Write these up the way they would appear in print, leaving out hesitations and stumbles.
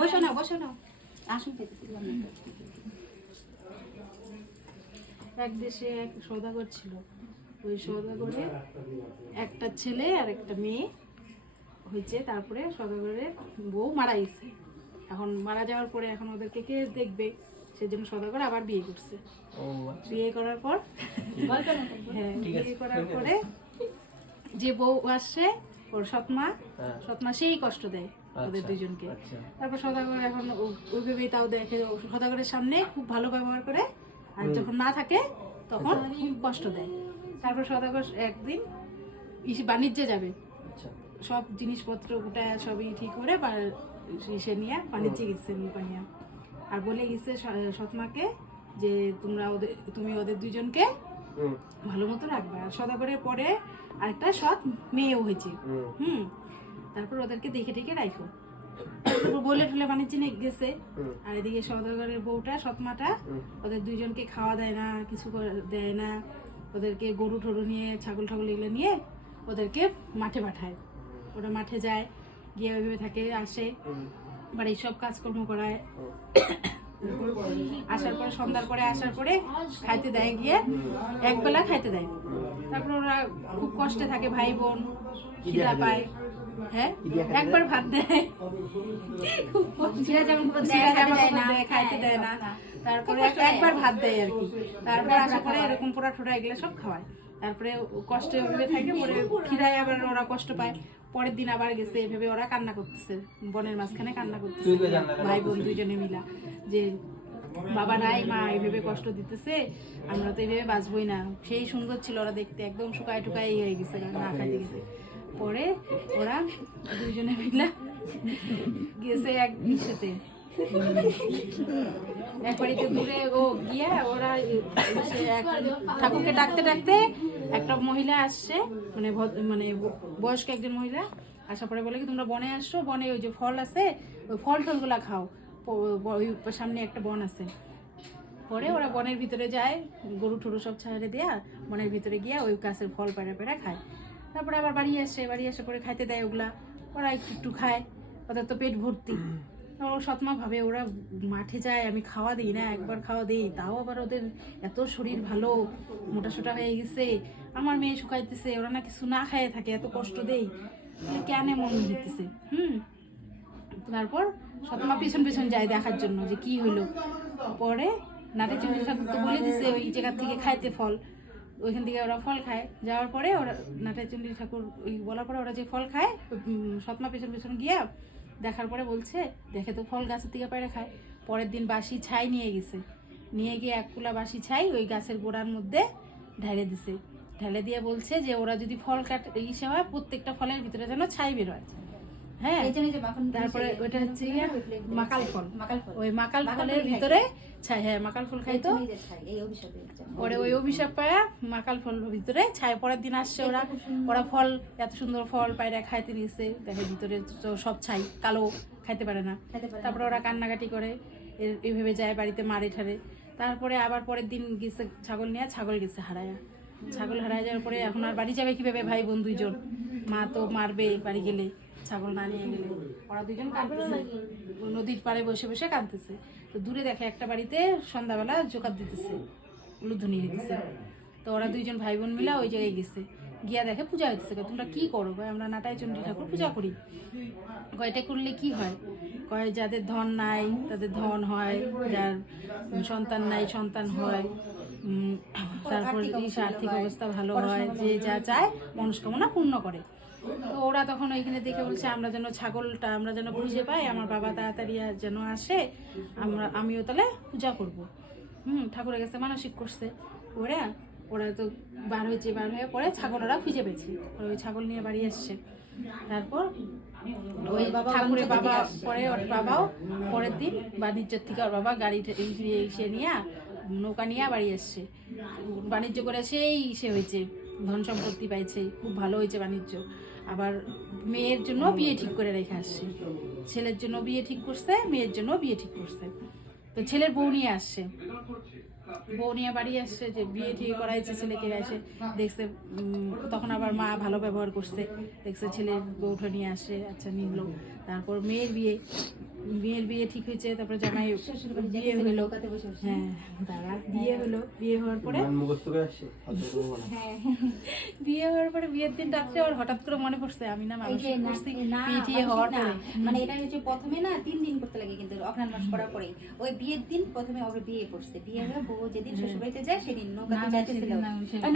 বসো না আসুন। এক দেশে এক সওদাগর ছিল। ওই সওদাগরে একটা ছেলে আর একটা মেয়ে হয়েছে। তারপরে সওদাগরের বউ মারা গেছে। এখন মারা যাওয়ার পরে এখন ওদেরকে কে দেখবে, সেজন্য সওদাগর আবার বিয়ে করছে। বিয়ে করার পর হ্যাঁ, বিয়ে করার পরে যে বউ আসছে ওর সৎমা সেই কষ্ট দেয় ওদের দুজনকে। তারপর সওদাগর এখন ওইভাবেই তাও দেখে, সওদাগরের সামনে খুব ভালো ব্যবহার করে, আর যখন না থাকে তখন খুব কষ্ট দেয়। তারপর সওদাগর একদিন বাণিজ্যে যাবে, সব জিনিসপত্র গোটায় সবই ঠিক করে সে নিয়ে বাণিজ্যে গেছে নিয়ে, আর বলে গেছে সৎমাকে যে তুমি ওদের দুজনকে ভালো মতো রাখবে। আর সওদাগরের পরে আরেকটা সৎ মেয়েও হয়েছে। তারপর ওদেরকে দেখে দেখে রাখো। বলে ঠুলে বাণিজ্যে নিয়ে গেছে। আর এদিকে সওদাগরের বউটা সৎমাটা ওদের দুইজনকে খাওয়া দেয় না, কিছু দেয় না। ওদেরকে গরু টরু নিয়ে, ছাগল এগুলো নিয়ে ওদেরকে মাঠে পাঠায়। ওরা মাঠে যায়, গিয়ে ওইভাবে থাকে, আসে, বাড়ির সব কাজকর্ম করায়। আসার পরে সন্ধ্যার পরে আসার পরে খাইতে দেয়, গিয়ে একবেলা খাইতে দেয়। তারপর ওরা খুব কষ্টে থাকে, ভাই বোন, খিদা পায়। হ্যাঁ, একবার ভাত দেয়, খাইতে দেয় না। তারপরে একবার ভাত দেয় আর কি। তারপর আসার পরে এরকম পোড়া ঠোড়া এগুলো সব খাওয়ায়। তারপরে কষ্টে ভেবে থাকে, পরে খিদায় আবার ওরা কষ্ট পায়। পরের দিন আবার গেছে, এভাবে ওরা কান্না করতেছে, বনের মাঝখানে কান্না করতেছে ভাই বোন দুজনে মিলা, যে বাবা নাই, মা এইভাবে কষ্ট দিতেছে, আমরা তো এইভাবে বাঁচবই না। সেই সুন্দর ছিল ওরা দেখতে, একদম শুকায় টুকাই হয়ে গেছে না খাইতে গেছে। পরে ওরা দুজনে মিলা গেছে এক ইসেতে, এক বাড়িতে দূরে গিয়া ওরা ঠাকুরকে ডাকতে ডাকতে একটা মহিলা আসছে, মানে বয়স্ক একজন মহিলা। আসার পরে বলে কি, তোমরা বনে আসছো, বনে ওই যে ফল আছে, ওই ফল টলগুলা খাও, ওই সামনে একটা বন আছে। পরে ওরা বনের ভিতরে যায়, গরু ঠরু সব ছাড়ে দেয়া, বনের ভিতরে গিয়া ওই গাছের ফল পেড়া খায়। তারপরে আবার বাড়ি আসে পরে খাইতে দেয় ওগুলা, ওরা একটু খায়, ওদের তো পেট ভর্তি। সৎমা ভাবে ওরা মাঠে যায়, আমি খাওয়া দিই না, একবার খাওয়া দিই, তাও আবার ওদের এত শরীর ভালো, মোটা সোটা হয়ে গেছে, আমার মেয়ে শুকাইতেছে, ওরা না কিছু না খাইয়ে থাকে, এত কষ্ট দেই, কেন মন দিতেছে। তারপর সৎমা পেছন পেছন যায় দেখার জন্য যে কি হইলো। পরে নাটেচণ্ডী ঠাকুর তো বলে দিছে ওই জায়গা থেকে খাইতে ফল, ওইখান থেকে ওরা ফল খায়। যাওয়ার পরে ওরা নাটেচণ্ডী ঠাকুর ওই বলার পরে ওরা যে ফল খায়, সৎমা পেছন পেছন গিয়া দেখার পরে বলছে, দেখে তো ফল গাছের থেকে পেড়ে খায়। পরের দিন বাসি ছাই নিয়ে গেছে, নিয়ে গিয়ে এক কুলা বাসি ছাই ওই গাছের গোড়ার মধ্যে ঢেলে দিছে। ঢেলে দিয়ে বলছে যে ওরা যদি ফল ইসে হয়, প্রত্যেকটা ফলের ভিতরে যেন ছাই বের হয়। হ্যাঁ, তারপরে ওইটা হচ্ছে মাকাল ফল, ওই মাকাল ফলের ভিতরে ছাই। হ্যাঁ, মাকাল ফল খাইতো, পরে ওই অভিশাপ পায়া মাকাল ফল ভিতরে ছাই। পরের দিন আসছে ওরা ফল, এত সুন্দর ফল পায়রা খাইতে দিয়েছে, দেখে ভিতরে সব ছাই, কালো, খাইতে পারে না। তারপরে ওরা কান্নাকাটি করে, এইভাবে যায় বাড়িতে মারে ঠারে। তারপরে আবার পরের দিন গেছে ছাগল নিয়ে, ছাগল গেছে হারায়া। ছাগল হারায় যাওয়ার পরে এখন আর বাড়ি যাবে কিভাবে, ভাই বোন দুইজন, মা তো মারবে বাড়ি গেলে, ছাগল না নিয়ে গেলে। ওরা দুজন কাঁদতেছে, নদীর পাড়ে বসে বসে কাঁদতেছে। তো দূরে দেখে একটা বাড়িতে সন্ধ্যাবেলা জোকাত দিতেছে, উলুধ্বনি হইতেছে। তো ওরা দুইজন ভাই বোন মিলা ওই জায়গায় গেছে, গিয়া দেখে পূজা হইতেছে। তোমরা কি করো? আমরা নাটাইচণ্ডী ঠাকুর পূজা করি। কয়টা করলে কি হয়? কয় যাদের ধন নাই তাদের ধন হয়, যার সন্তান নাই সন্তান হয়, তারপর আর্থিক অবস্থা ভালো হয়, যে যা চায় মনস্কামনা পূর্ণ করে। তো ওরা তখন ওইখানে দেখে বলছে, আমরা যেন ছাগলটা আমরা যেন খুঁজে পাই, আমার বাবা তাড়াতাড়ি যেন আসে, আমিও তাহলে পূজা করব। ঠাকুরের কাছে মানসিক করছে। ওরা তো বার হয়ে পরে ছাগল ওরা খুঁজে পেয়েছে, ওই ছাগল নিয়ে বাড়ি আসছে। তারপর ওই ঠাকুরের বাবা পরে ওর বাবাও পরের দিন বাণিজ্য থেকে ওর বাবা গাড়ি এসে নিয়ে নৌকা নিয়ে বাড়ি আসছে। বাণিজ্য করে সে হয়েছে, ধন সম্পত্তি পাইছে, খুব ভালো হয়েছে বাণিজ্য। আবার মেয়ের জন্য বিয়ে ঠিক করে রেখে আসছে, ছেলের জন্য বিয়ে ঠিক করছে, মেয়ের জন্য বিয়ে ঠিক করছে। তো ছেলের বউ নিয়ে আসছে, বউ নিয়ে বাড়ি আসছে, যে বিয়ে ঠিক করাইছে ছেলেকে, এসে দেখছে তখন আবার মা ভালো ব্যবহার করছে, দেখছে ছেলের বউটা নিয়ে আসে, আচ্ছা নিল। তারপর মেয়ের বিয়ে, বিয়ে ঠিক হয়েছে, তারপরে জামাই বিয়ে হলো। হ্যাঁ দাঁড়া, বিয়ে হওয়ার পরে বিয়ে হওয়ার পরে বিয়ের দিন রাত্রে ওর হঠাৎ করে মনে পড়ছে আমি না মানুষ করছি বিয়ে হওয়ার পরে। মানে এটা হচ্ছে প্রথমে না 3 দিন করতে লাগে, কিন্তু অঘ্রাণ মাস করার পরে ওই বিয়ের দিন প্রথমে ওর বিয়ে পড়ছে। বিয়ে হয়ে বউ যেদিন শ্বশুর বাড়িতে যায় সেদিন নৌকাতে যাইতেছিল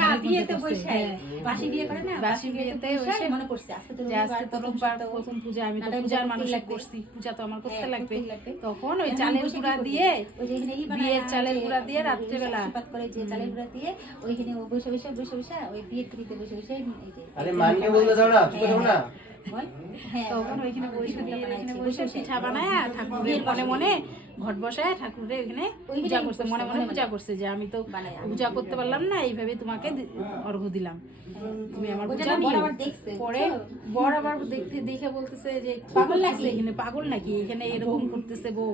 না, বিয়েতে বসে বাসি বিয়ে করে না, বাসি বিয়েতে বসে মনে পড়ছে আজকে তো রোববার প্রথম পূজা, আমি তো পূজার মানুষ করছি, পূজা তো আমার করতে লাগবে। তখন ওই চালের গুঁড়া দিয়ে, বিয়ের চালের গুঁড়া দিয়ে রাত্রেবেলা করে যে চালের গুঁড়া দিয়ে ওইখানে ও বসে ওই বিয়ের পিড়িতে বসে আরে মানকে বলতে দাও না, চুপ করো না। তখন ওইখানে বসে পিঠা বানায় ঠাকুরের মনে মনে ঘট বসায় ঠাকুরের এখানে পূজা করছে, মনে মনে পূজা করছে যে আমি তো পূজা করতে পারলাম না, এইভাবে তোমাকে অর্ঘ্য দিলাম, তুমি আমার পূজা নিও। পরে বর আবার দেখে বলতেছে যে পাগল নাকি, এখানে পাগল নাকি, এখানে এরকম করতেছে বউ।